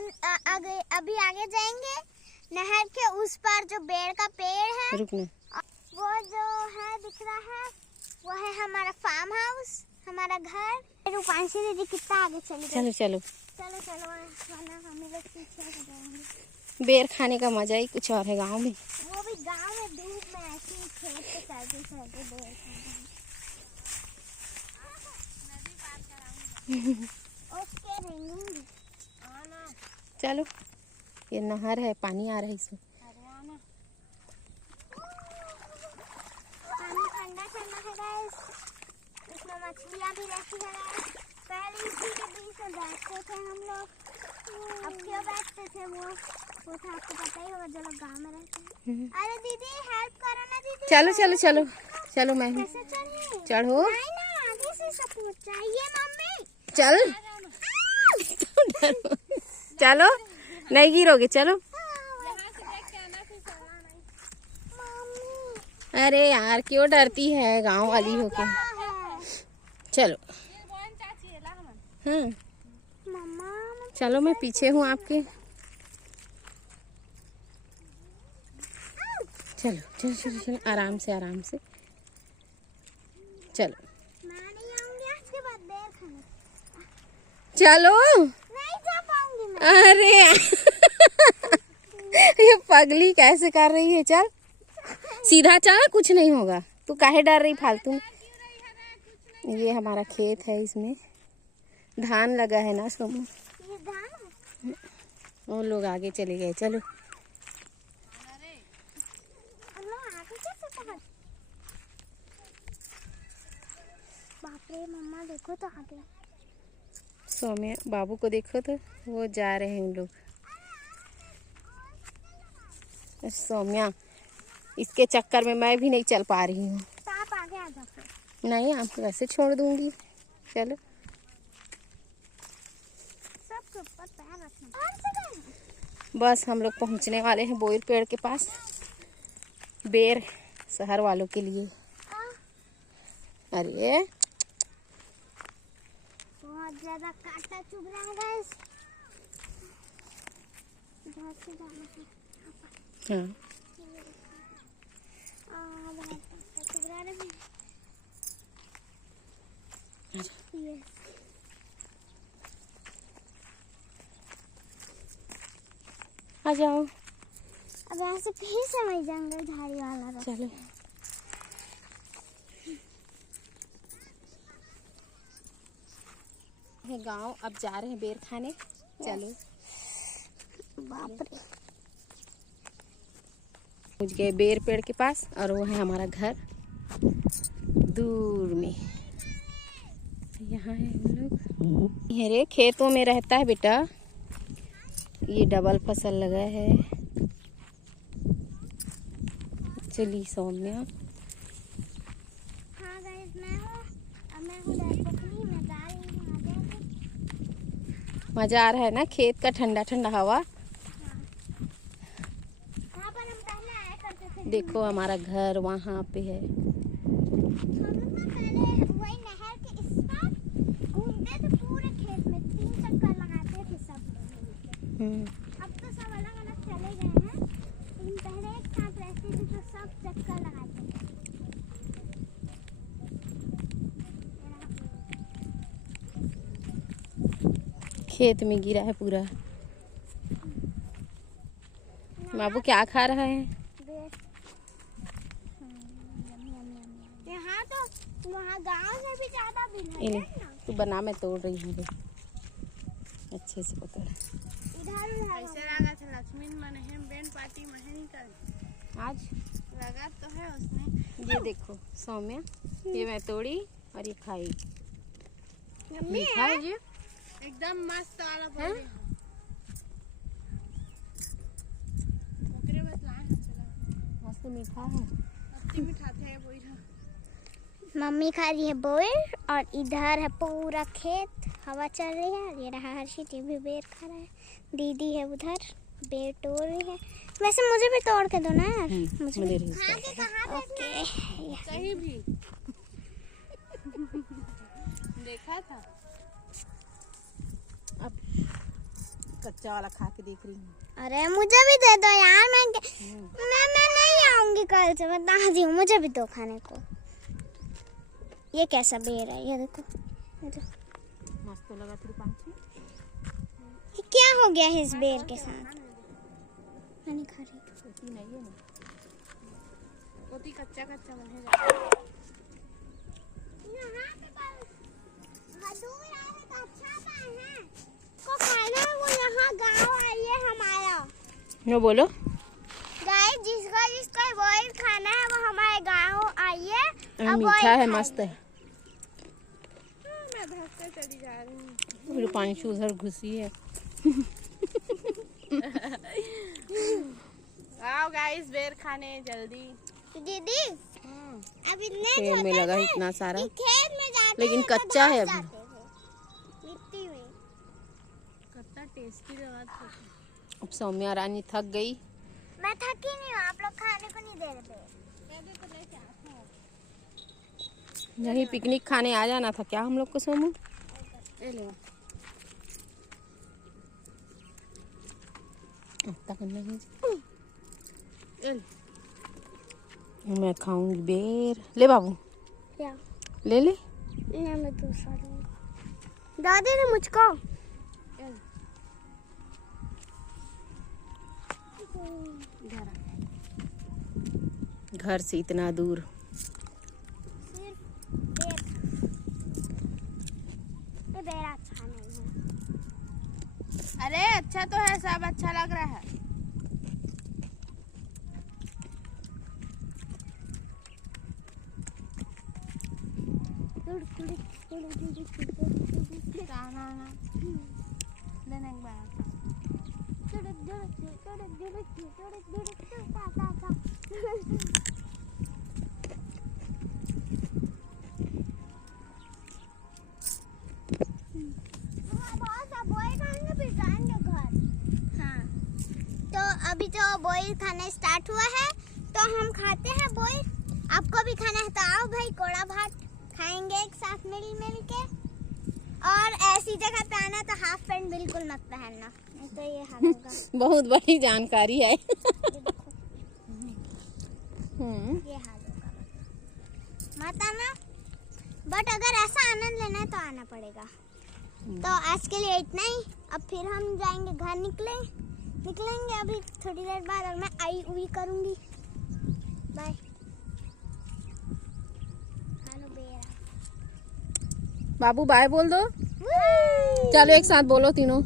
अभी आगे जाएंगे, नहर के उस पार जो बेर का पेड़ है, रुकना, वो जो है दिख रहा है, वो है हमारा फार्म हाउस, हमारा घर। रूपांशी दीदी कितना आगे चली गई। चलो चलो चलो चलो, वरना हम लोग पीछे हो जाएंगे। बेर खाने का मजा ही कुछ और है गांव में। वो भी गांव में धूप में ऐसे ही खेत पे चलते चलते बेर उसके रहेंगे। चलो, ये नहर है, पानी आ रहा है इसमें। पानी ठंडा ठंडा है गाइस, इसमें मछलियाँ भी रहती है गाइस। पहले इसी के बीच में बैठते थे हम लोग, अब क्यों बैठते थे वो था आपको पता ही होगा जो लोग गाँव में रहते हैं। अरे दीदी हेल्प करो ना दीदी। चलो चलो चलो चलो, मैं कैसे चढ़िए? चढ़ो। नहीं ना, आगे से सपोर्ट चाहिए मम्मी। चल चलो, नहीं गिरोगे, चलो। अरे यार क्यों डरती है गांव वाली होके। चलो हाँ, चलो मैं पीछे हूँ आपके। चलो चलो चलो चलो, आराम से आराम से चलो। मैं नहीं आऊंगी आज के बाद बेर खाने। चलो, नहीं जा पाऊंगी मैं। अरे ये पगली कैसे कर रही है। चल सीधा चल, कुछ नहीं होगा। तू काहे डर रही फालतू। ये हमारा खेत है, इसमें धान लगा है ना सोमू। ये धान वो लोग आगे चले गए। चलो आगे कैसे पहुंच। बाप रे मम्मा देखो तो आगे। सौम्या बाबू को देखो तो, वो जा रहे हैं उन लोग। सौम्या, इसके चक्कर में मैं भी नहीं चल पा रही हूँ। तो आप आगे आ जाओ। नहीं, आपको वैसे छोड़ दूंगी। चलो सबके ऊपर पैर रखना। बस हम लोग पहुँचने वाले हैं बोयर पेड़ के पास। बेर शहर वालों के लिए। अरे बहुत ज्यादा कांटा चुभ रहा है गाइस। बहुत से जाना है। हाँ, बहुत कांटा चुभ रहा है। यस, आ जाओ। अब यहाँ से फिर से वही जंगल झाड़ी वाला रास्ता। चलो गांव अब जा रहे हैं बेर खाने। चलो बाप रे, पहुंच गए बेर पेड़ के पास, और वो है हमारा घर दूर में। यहाँ है हम लोग। अरे खेतों में रहता है बेटा, ये डबल फसल लगा है। चली सौम्या। हाँ गाइस मैं हूँ, अब मैं हूँ डरपोकली, मैं जा रही हूँ आगे। मजा आ रहा है ना, खेत का ठंडा ठंडा हवा। यहाँ पर हम पहले आया करते थे। देखो हमारा घर वहाँ पे है। हम लोग ना पहले वही नहर के इस पार घूमते थे पूरे खेत में, 3 चक्कर लगाते थे सब लोग। अब तो सब अलग अलग चले गए हैं, लेकिन पहले एक साथ रहते थे तो सब चक्कर लगाते थे। खेत में गिरा है पूरा। बाबू क्या खा रहा है। यहाँ तो वहाँ गांव से भी ज्यादा बिल है ना। तू बना, मैं तोड़ रही हूँ। अच्छे से पकड़। इधर ऐसे लगा था लक्ष्मी मन है बैंड पार्टी में नहीं कर आज लगा तो है उसने। ये देखो सौम्या, ये मैं तोड़ी और ये खाई। मीठा है ये एकदम मस्त वाला है? बोले ओकरे बस लाए हैं चला मस्त मीठा है। अति मीठा थे वही था। मम्मी खा रही है बोर, और इधर है पूरा खेत, हवा चल रही है। ये रहा हर्षित, ये भी बेर खा रहा है। दीदी है उधर, बेर तोड़ रही है। वैसे मुझे भी तोड़ के दो ना यार। मुझे भी। ओके, कहीं भी देखा था। अब कच्चा वाला खा के देख रही हूँ। अरे मुझे भी दे दो यार, मैं नहीं आऊंगी कल से, मैं बता रही हूँ, मुझे भी दो खाने को। ये कैसा बेर है, ये देखो, मस्त तो लगा तेरे पंछी। ये क्या हो गया है इस बेर के साथ? मैं नहीं खा रही। नहीं है ना, पोती कच्चा कच्चा बनेगा। यहाँ पे मधुर आए तो अच्छा पाए हैं को खाना है, वो यहाँ गाँव आई है हमारा। नो बोलो। गाय जिसका बॉयल खाना है वो हमारे गाँव आई है। अब मीठा है, मस्त है। मैं भागते चली जा रही हूँ। मेरे पांचू उधर घुसी है। आओ गाइस बेर खाने जल्दी। दीदी अब इतने पेड़ में लगा है इतना सारा, खेत में जाते लेकिन हैं तो कच्चा है भाग अभी। जाते थे, मिट्टी में। कितना टेस्टी लगा था। अब सौम्या रानी थक गई। मैं थकी नहीं हूँ, आप लोग खाने को नहीं दे रहे थे। यही पिकनिक खाने आ जाना था क्या हम लोग को सोमू? ले लो। मैं खाऊंगी बेर। ले बाबू, क्या? ले ले। नहीं, मैं दूसरा लूंगा। दादी ने मुझको घर से इतना दूर। सिर्फ बेर ये बेर अच्छा नहीं है। अरे अच्छा तो है, सब अच्छा लग रहा है। लेने के बाद तो अभी जो बॉईल खाना स्टार्ट हुआ है तो हम खाते हैं बॉईल। आपको भी खाना है तो आओ भाई, कोड़ा भात खाएंगे एक साथ मिल के। और ऐसी जगह पे आना तो हाफ पैंट बिल्कुल मत पहनना, नहीं तो ये हाल होगा। बहुत बड़ी जानकारी है। ये देखो, ये हाल होगा, मत आना। बट अगर ऐसा आनंद लेना है तो आना पड़ेगा। तो आज के लिए इतना ही। अब फिर हम जाएंगे घर, निकलेंगे अभी थोड़ी देर बाद, और मैं आई हुई करूंगी। बाय। हेलो बेरा। बाबू बाय बोल दो। चलो एक साथ बोलो तीनों।